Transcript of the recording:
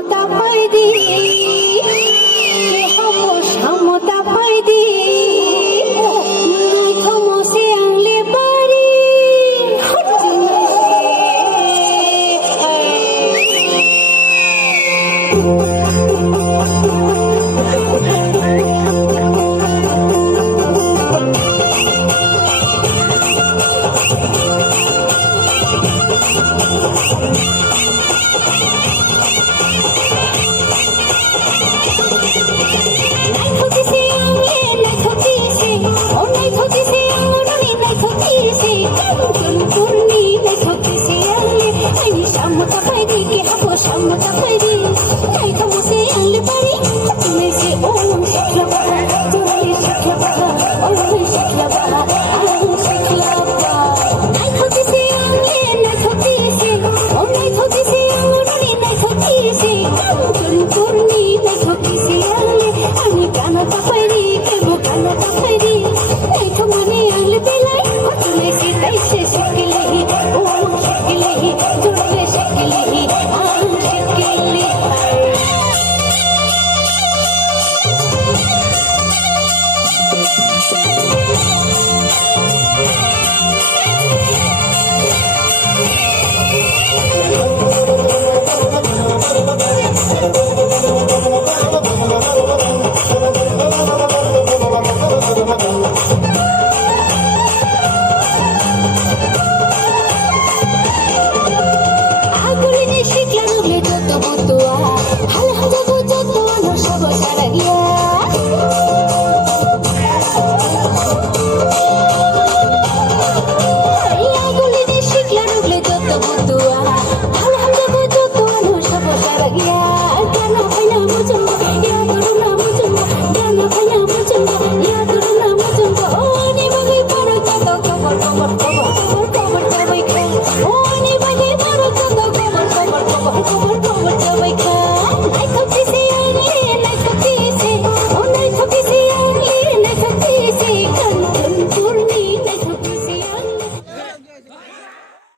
সমতা পাই দি হব সমতা পাই দি নাই থমসে আনলে বাড়ি সমতা পাই দি নাই থমসে আনলে বাড়ি তুমি সে ওম শিখলাবা তুমি শিখলাবা ওম শিখলাবা ওম শিখলাবা নাই থমসে আনলে নাই থমসে ওম নাই থমসে